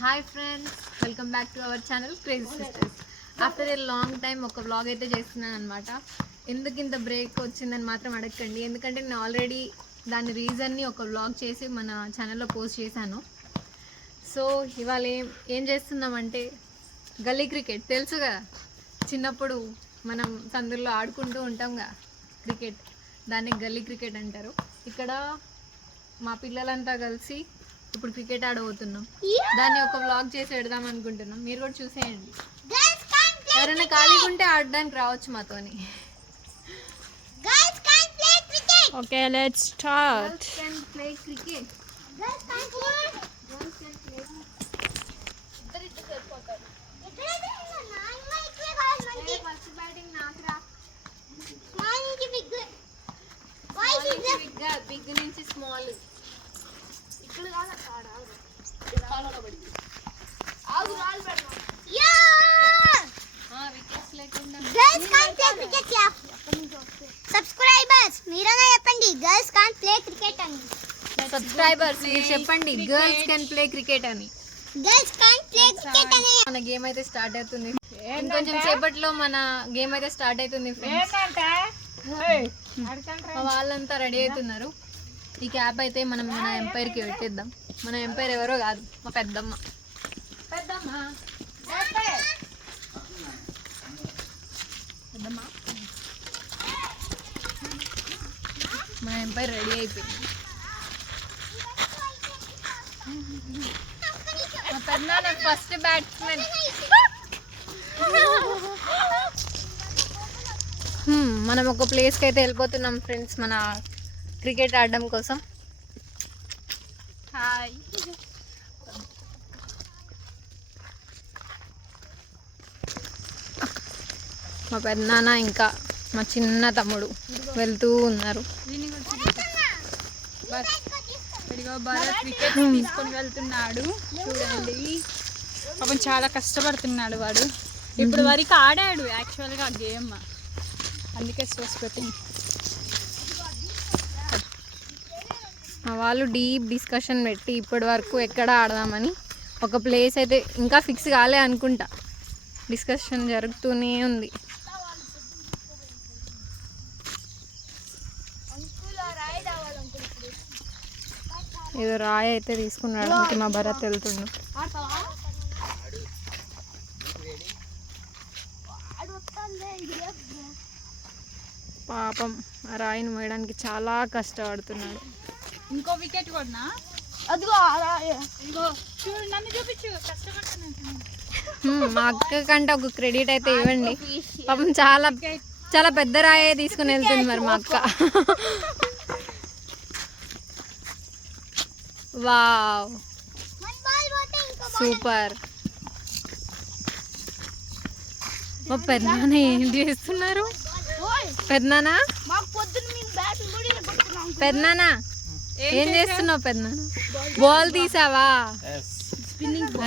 Hi friends, welcome back to our channel crazy sisters. After a long time ఒక vlog అయితే చేస్తున్నాను అనమాట. ఎందుకు ఇంత బ్రేక్ వచ్చిందని మాత్రం అడగండి, ఎందుకంటే నేను ఆల్రెడీ దాని రీజన్ని ఒక వ్లాగ్ చేసి మన ఛానల్లో పోస్ట్ చేశాను. సో ఇవాళ ఏం చేస్తున్నామంటే గల్లీ క్రికెట్ తెలుసు కదా, చిన్నప్పుడు మనం సందుల్లో ఆడుకుంటూ ఉంటాంగా క్రికెట్, దాన్ని గల్లీ క్రికెట్ అంటారు. ఇక్కడ మా పిల్లలంతా కలిసి ఇప్పుడు క్రికెట్ ఆడబోతున్నాం. దాన్ని ఒక వ్లాగ్ చేసి పెడదాం అనుకుంటున్నాం, మీరు కూడా చూసేయండి. ఎవరైనా ఖాళీగా ఉంటే ఆడడానికి రావచ్చు మాతోని. Okay, let's start. Girls can play cricket. First batting నాకు రా. బిగ్ నుంచి స్మాల్. ఇక్కడ కాదు వికెట్స్ లేకుండా సబ్స్క్రైబర్స్ మీరన్నా చెప్పండి గర్ల్స్ కాంట్ ప్లే క్రికెట్ అని. సబ్స్క్రైబర్స్ మీరు చెప్పండి గర్ల్స్ కెన్ ప్లే క్రికెట్ అని. గర్ల్స్ కాంట్ ప్లే క్రికెట్ అని. మన గేమ్ అయితే స్టార్ట్ అవుతుంది. ఇంకొంచెం సేపట్లో మన గేమ్ అయితే స్టార్ట్ అవుతుంది ఫ్రెండ్స్. వాళ్ళంతా రెడీ అవుతున్నారు. ఈ క్యాప్ అయితే మనం మన ఎంపైర్కి పెట్టేద్దాం. మన ఎంపైర్ ఎవరో కాదు, మా పెద్దమ్మ. పెద్దమ్మ మన ఎంపైర్ రెడీ అయిపోయింది. మా పెద్దనాన్న ఫస్ట్ బ్యాట్స్మెన్. మనం ఒక ప్లేస్కి అయితే వెళ్ళిపోతున్నాం ఫ్రెండ్స్, మన క్రికెట్ ఆడడం కోసం. హాయ్. మా పెద్దనాన్న ఇంకా మా చిన్న తమ్ముడు వెళ్తూ ఉన్నారు. ఇదిగో భరత్ వికెట్ తీసుకొని వెళ్తున్నాడు చూడండి. పాపం చాలా కష్టపడుతున్నాడు వాడు. ఇప్పుడు వరకు ఆడాడు యాక్చువల్గా గేమ్, అందుకే స్ట్రెస్ పెట్టింది. వాళ్ళు డీప్ డిస్కషన్ పెట్టి ఇప్పటి వరకు ఎక్కడ ఆడదామని ఒక ప్లేస్ అయితే ఇంకా ఫిక్స్ కాలే అనుకుంటా, డిస్కషన్ జరుగుతూనే ఉంది. ఏదో రాయి అయితే తీసుకున్నాడు, మా భరత్ వెళ్తుండు. పాపం ఆ రాయిని మోయడానికి చాలా కష్టపడుతున్నాడు. ఇంకో వికెట్ కొన్నా చూడు, నన్ను చూపించు కష్టపడుతున్నాను. మా అక్క కంటే ఒక క్రెడిట్ అయితే ఇవ్వండి. పాపం చాలా చాలా పెద్ద రాయే తీసుకుని వెళ్తుంది మరి మా అక్క. Wow super. మా పెద్దనాన్న ఏం చేస్తున్నారు? పెద్దనాన్న పెద్దనాన్న ఏం చేస్తున్నావు? పెద్దనాన్న బాల్ తీసావా?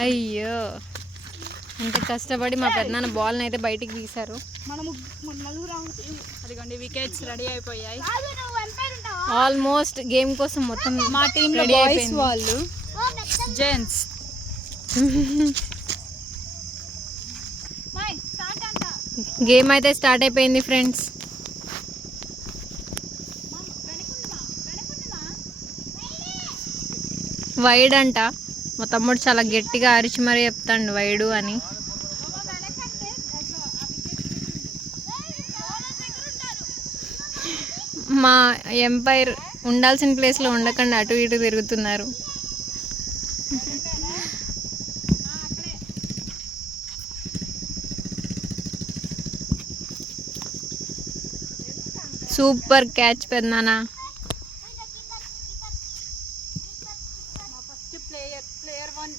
అయ్యో, అంత కష్టపడి మా పెద్దనాన్న బాల్ని అయితే బయటికి తీశారు. అదిగోండి వికెట్స్ రెడీ అయిపోయాయి. ఆల్మోస్ట్ గేమ్ కోసం మొత్తం మా టీంలో రెడీ బాయ్స్ అయిపోయింది. వాళ్ళు జెంట్స్. గేమ్ అయితే స్టార్ట్ అయిపోయింది ఫ్రెండ్స్. వైడ్ అంట. మా తమ్ముడు చాలా గట్టిగా అరిచి మరీ చెప్తాడు వైడు అని. మా ఎంపైర్ ఉండాల్సిన ప్లేస్లో ఉండకుండా అటు ఇటు తిరుగుతున్నారు. సూపర్ క్యాచ్ పెద్దనాన్న. ప్లేయర్ 1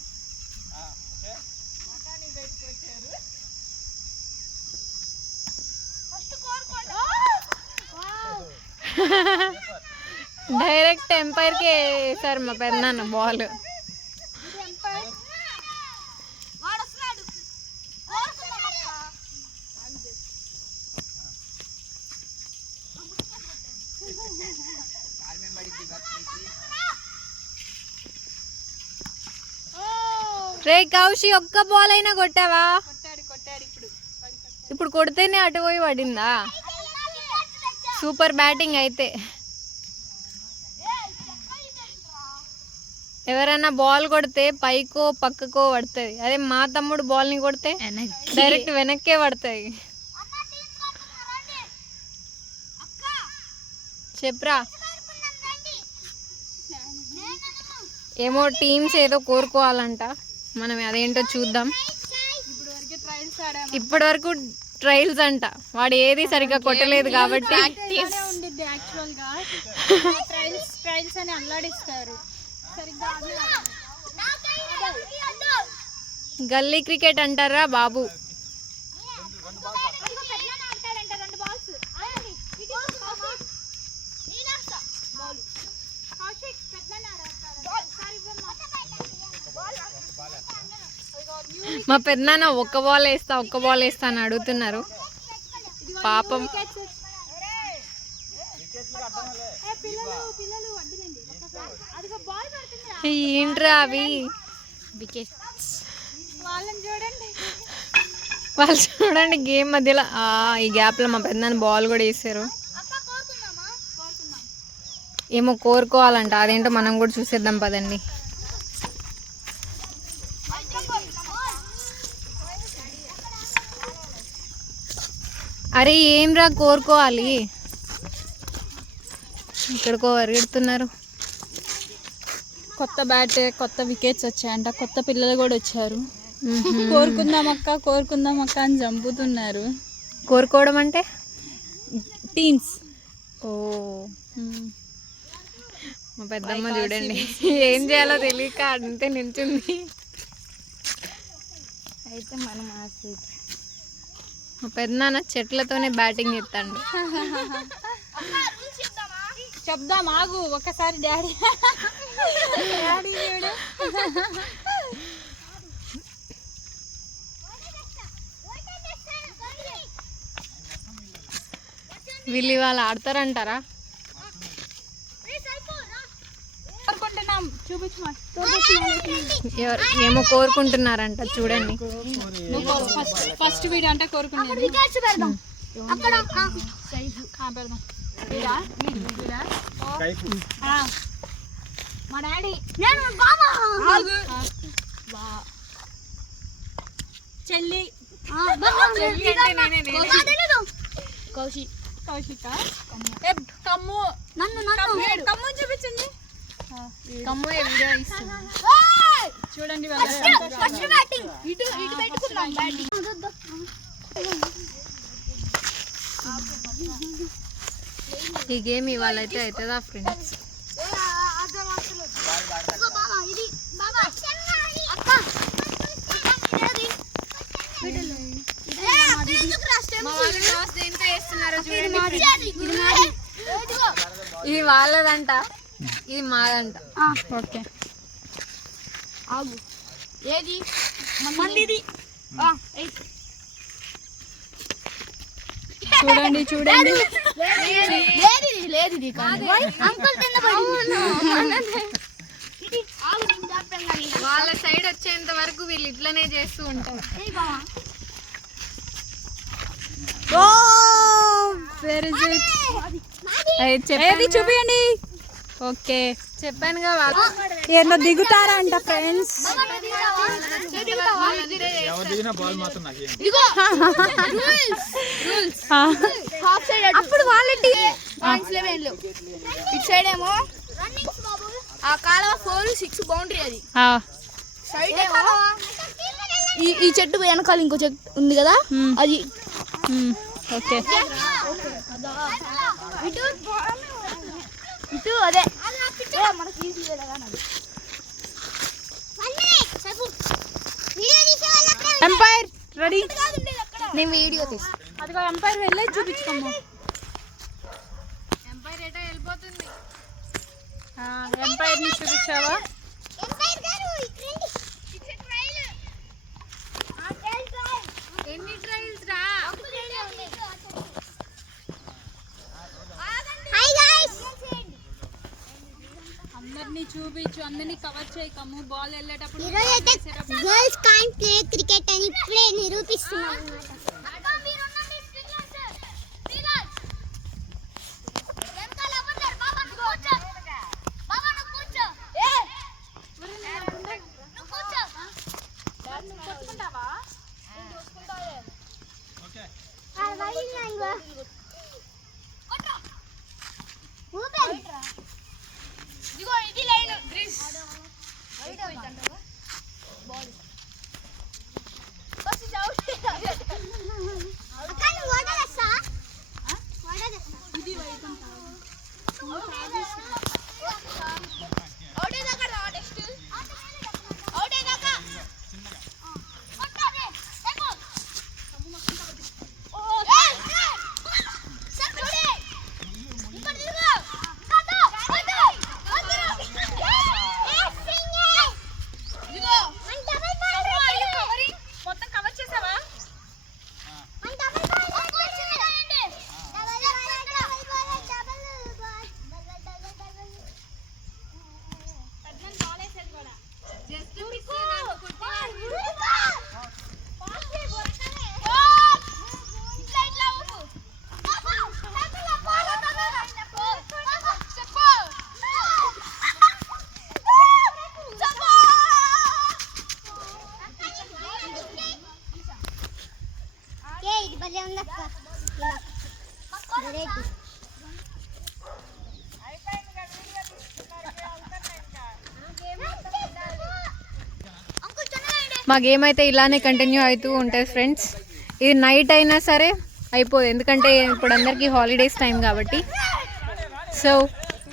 డైరెక్ట్ ఎంపైర్కి వేసారు మా పెద్దనాన్న బాల్. రే కౌశి ఒక్క బాల్ అయినా కొట్టావా? కొట్టాడు ఇప్పుడు కొడితేనే అటు పోయి పడిందా? సూపర్ బ్యాటింగ్ అయితే. ఎవరైనా బాల్ కొడితే పైకో పక్కకో పడుతుంది. అదే మా తమ్ముడు బాల్ని కొడితే డైరెక్ట్ వెనక్కే పడుతుంది. చెప్పరా. ఏమో టీమ్స్ ఏదో కోరుకోవాలంట, మనం అదేంటో చూద్దాం. ఇప్పటి వరకు ట్రయల్స్ అంట, వాడు ఏది సరిగ్గా కొట్టలేదు కాబట్టి ట్రయల్స్ అని అల్లాడిస్తారు. గల్లీ క్రికెట్ అంటారా బాబు. మా పెద్దనాన్న ఒక్క బాల్ వేస్తా అని అడుగుతున్నారు పాపం. ఏంట్రా అవి? వాళ్ళు చూడండి గేమ్ మధ్యలో ఈ గ్యాప్లో మా పెద్దనాన్న బాల్ కూడా వేసారు. ఏమో కోరుకోవాలంట, అదేంటో మనం కూడా చూసేద్దాం పదండి. అరే ఏంరా కోరుకోవాలి, ఇక్కడికో పరిగెడుతున్నారు. కొత్త బ్యాట్, కొత్త వికెట్స్ వచ్చాయంట, కొత్త పిల్లలు కూడా వచ్చారు. కోరుకుందాం అక్క అని చంపుతున్నారు. కోరుకోవడం అంటే టీమ్స్. ఓ మా పెద్దమ్మ చూడండి ఏం చేయాలో తెలియక అంతే నిల్చుంది. అయితే మనం మా పెద్దనాన్న చెట్లతోనే బ్యాటింగ్ చేస్తాడు. చెప్దాం ఆగు ఒకసారి డాడీ చూడు. వీళ్ళు ఇవాళ ఆడతారంటారా? ఏమో కోరుకుంటున్నారంట చూడండి. ఫస్ట్ వీడియో అంటే కోరుకునేది. మా డాడీ చెల్లి కౌశిక కమ్ము కమ్ము చూపించండి. కమ్ము వీడియో ఇస్తుంది చూడండి. ఈ గేమ్ ఇవాళ అయితే అవుతుందా ఫ్రెండ్స్? ఇది వాళ్ళదంట, ఇది మాదంట. ఓకే ఆగు. ఏది చూడండి చూడండి. వాళ్ళ సైడ్ వచ్చేంత వరకు వీళ్ళు ఇట్లనే చేస్తూ ఉంటారు. ఏది చూపియండి. ఓకే చెప్పానుగా వాళ్ళు ఏదో దిగుతారంట ఫ్రెండ్స్. అప్పుడు వాళ్ళ ఇటు సైడ్ ఏమో ఆ కాలువ 4-6 బౌండరీ, అది సైడ్ ఏమో ఈ చెట్టు వెనకాల ఇంకో చెట్టు ఉంది కదా అది. ఓకే ఇటు అదే మనకి ఎంపైర్ రెడీ. నేను వీడియో తీస్తాను. అదిగో ఎంపైర్ వెళ్ళి చూపించుకోమ్మా. ఎంపైర్ ఎటో వెళ్ళిపోతుంది. ఎంపైర్ ని చూపించావా? ఎన్ని ట్రయల్స్ రా? అందరినీ చూపించు, అందరినీ కవర్ చేయకము. బాల్ వెళ్ళేటప్పుడు గర్ల్స్ కాంట్ ప్లే క్రికెట్ అని ఇప్పుడే నిరూపిస్తున్నాం ఇది భలే ఉందక్క వెరైటీ మా గేమ్ అయితే ఇలానే కంటిన్యూ అవుతూ ఉంటుంది ఫ్రెండ్స్. ఇది నైట్ అయినా సరే అయిపోదు, ఎందుకంటే ఇప్పుడు అందరికీ హాలిడేస్ టైం కాబట్టి. సో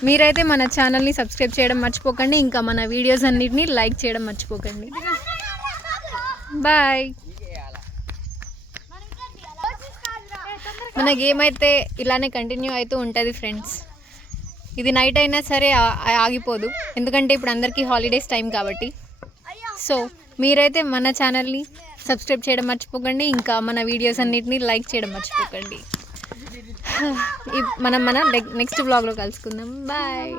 మీరైతే మన ఛానల్ని సబ్స్క్రైబ్ చేయడం మర్చిపోకండి, ఇంకా మన వీడియోస్ అన్నిటిని లైక్ చేయడం మర్చిపోకండి. బాయ్. మన గేమ్ అయితే ఇలానే కంటిన్యూ అవుతూ ఉంటుంది ఫ్రెండ్స్. ఇది నైట్ అయినా సరే ఆగిపోదు, ఎందుకంటే ఇప్పుడు అందరికీ హాలిడేస్ టైం కాబట్టి. సో మీరైతే మన ఛానల్ని సబ్స్క్రైబ్ చేయడం మర్చిపోకండి, ఇంకా మన వీడియోస్ అన్నిటిని లైక్ చేయడం మర్చిపోకండి. మనం నెక్స్ట్ బ్లాగ్లో కలుసుకుందాం. బాయ్.